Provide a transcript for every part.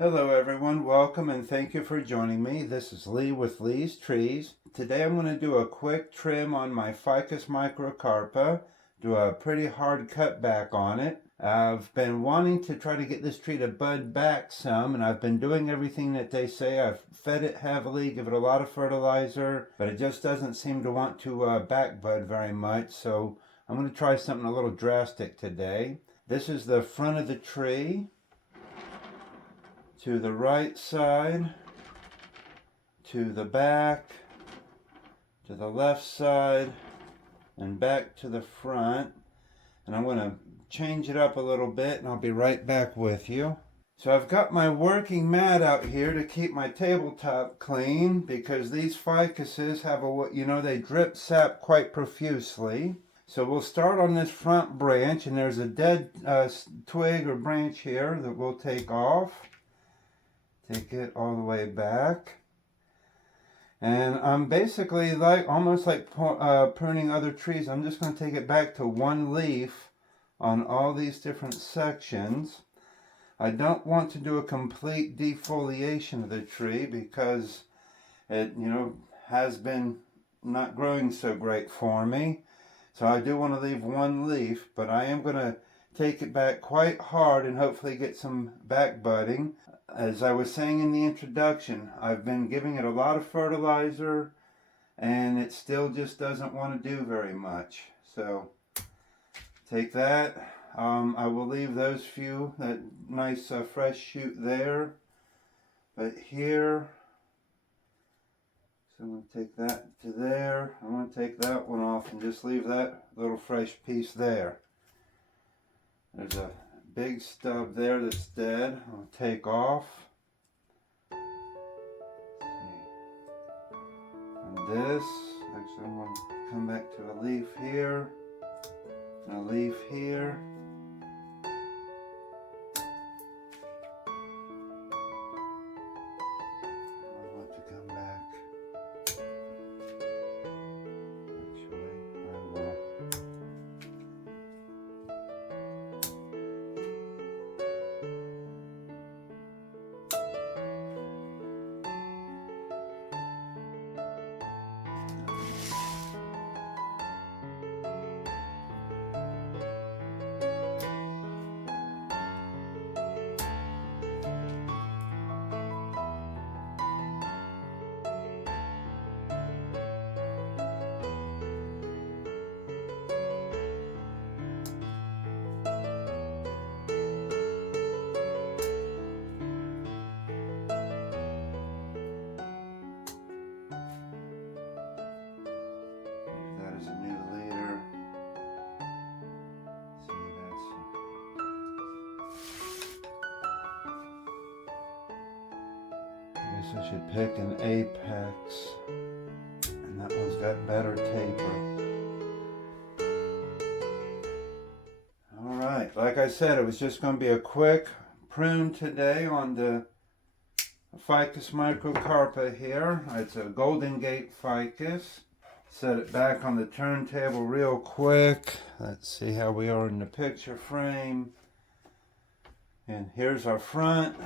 Hello everyone, welcome and thank you for joining me. This is Lee with Lee's Trees. Today I'm going to do a quick trim on my Ficus microcarpa, do a pretty hard cut back on it. I've been wanting to try to get this tree to bud back some, and I've been doing everything that they say. I've fed it heavily, give it a lot of fertilizer, but it just doesn't seem to want to back bud very much, so I'm going to try something a little drastic today. This is the front of the tree. To the right side, to the back, to the left side, and back to the front. And I'm going to change it up a little bit, and I'll be right back with you. So I've got my working mat out here to keep my tabletop clean, because these ficuses have they drip sap quite profusely. So we'll start on this front branch, and there's a dead twig or branch here that we'll take off. Take it all the way back. And I'm basically almost like pruning other trees. I'm just going to take it back to one leaf on all these different sections. I don't want to do a complete defoliation of the tree because it, has been not growing so great for me. So I do want to leave one leaf, but I am going to take it back quite hard and hopefully get some back budding. As I was saying in the introduction, I've been giving it a lot of fertilizer and it still just doesn't want to do very much. So take that. I will leave those few, that nice fresh shoot there. But here, so I'm going to take that to there. I'm going to take that one off and just leave that little fresh piece there. There's a big stub there that's dead. I'll take off. And this, actually I'm going to come back to a leaf here, and a leaf here. I want to come back. Actually, I will. That is a new leader. See, I guess I should pick an apex, and that one's got better taper. Alright, like I said, it was just going to be a quick prune today on the Ficus microcarpa here. It's a Golden Gate Ficus. Set it back on the turntable real quick. Let's see how we are in the picture frame. And here's our front,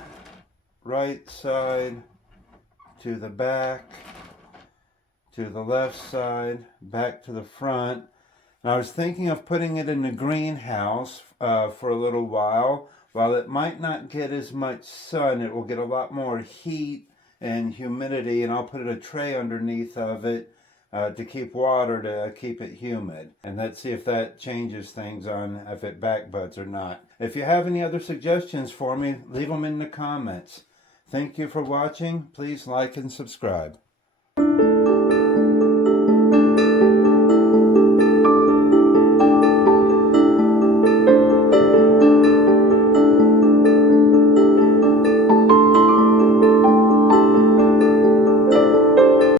right side, to the back, to the left side, back to the front. And I was thinking of putting it in the greenhouse for a little while. While it might not get as much sun, it will get a lot more heat and humidity, and I'll put a tray underneath of it to keep water, to keep it humid. And let's see if that changes things on if it backbuds or not. If you have any other suggestions for me, leave them in the comments. Thank you for watching. Please like and subscribe.